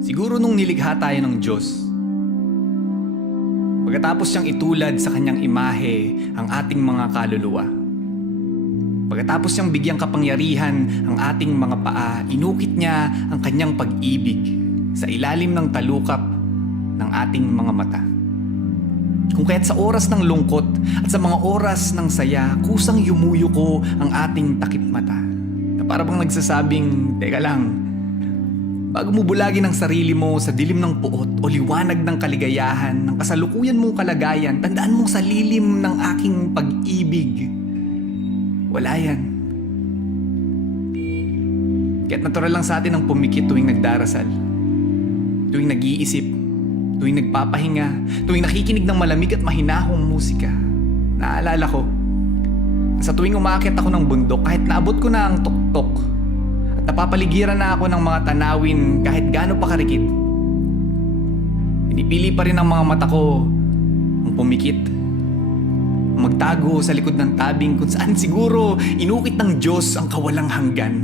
Siguro nung nilikha tayo ng Diyos, pagkatapos niyang itulad sa kanyang imahe ang ating mga kaluluwa, pagkatapos niyang bigyang kapangyarihan ang ating mga paa, inukit niya ang kanyang pag-ibig sa ilalim ng talukap ng ating mga mata. Kung kaya't sa oras ng lungkot at sa mga oras ng saya, kusang yumuyuko ang ating takip mata, na para bang nagsasabing, teka lang, bago mo bulagin ang sarili mo sa dilim ng puot o liwanag ng kaligayahan, ng kasalukuyan mong kalagayan, tandaan mo sa lilim ng aking pag-ibig. Wala yan. Kaya't natural lang sa atin ang pumikit tuwing nagdarasal, tuwing nag-iisip, tuwing nagpapahinga, tuwing nakikinig ng malamig at mahinahong musika. Naalala ko, sa tuwing umaakit ako ng bundok, kahit naabot ko na ang tuktok, napapaligiran na ako ng mga tanawin kahit gaano pa karikit, pinipili pa rin ng mga mata ko ang pumikit, ang magtago sa likod ng tabing kung saan siguro inukit ng Diyos ang kawalang hanggan,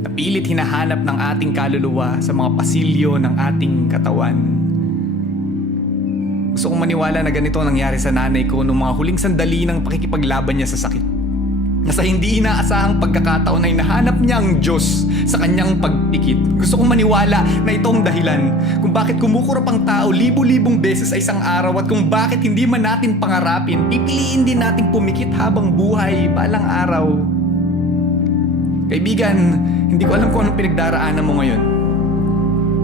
na pilit hinahanap ng ating kaluluwa sa mga pasilyo ng ating katawan. Gusto kong maniwala na ganito ang nangyari sa nanay ko noong mga huling sandali ng pakikipaglaban niya sa sakit. Na sa hindi inaasahang pagkakataon ay nahanap niya ang Diyos sa kanyang pagpikit. Gusto kong maniwala na ito ang dahilan kung bakit kumukurap ang tao libo-libong beses sa isang araw at kung bakit hindi man natin pangarapin, pipiliin din nating pumikit habang buhay balang araw. Kaibigan, hindi ko alam kung anong pinagdaraanan mo ngayon.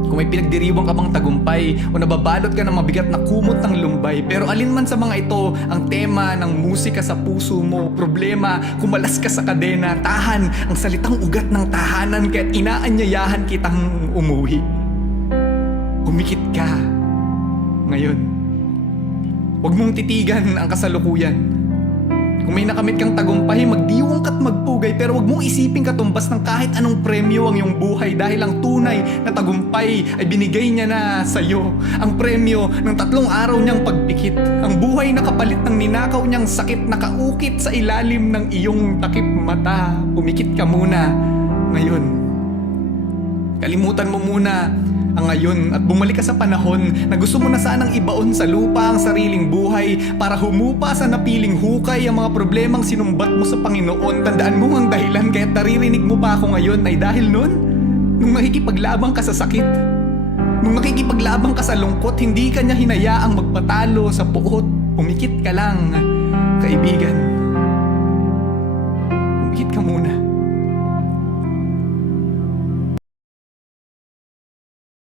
Kung may pinagdiriwang ka bang tagumpay o nababalot ka ng mabigat na kumot ng lumbay, pero alin man sa mga ito ang tema ng musika sa puso mo, problema, kumalas ka sa kadena, tahan ang salitang ugat ng tahanan kaya't inaanyayahan kitang umuwi. Umikit ka ngayon. Huwag mong titigan ang kasalukuyan. Kung may nakamit kang tagumpay, magdiwang ka't magpugay, pero huwag mong isiping katumbas ng kahit anong premyo ang iyong buhay dahil ang tunay na tagumpay ay binigay niya na sa iyo. Ang premyo ng 3 araw niyang pagpikit, ang buhay na kapalit ng ninakaw niyang sakit na kaukit sa ilalim ng iyong takip mata. Pumikit ka muna ngayon. Kalimutan mo muna ang ngayon at bumalik ka sa panahon na gusto mo na sanang ibaon sa lupa ang sariling buhay para humupa sa napiling hukay ang mga problemang sinumbat mo sa Panginoon. Tandaan mo ang dahilan kaya naririnig mo pa ako ngayon ay dahil nun, nung nakikipaglabang ka sa sakit, nung nakikipaglabang ka sa lungkot, hindi ka niya hinayaang magpatalo sa puot. Pumikit ka lang, kaibigan. Pumikit ka muna.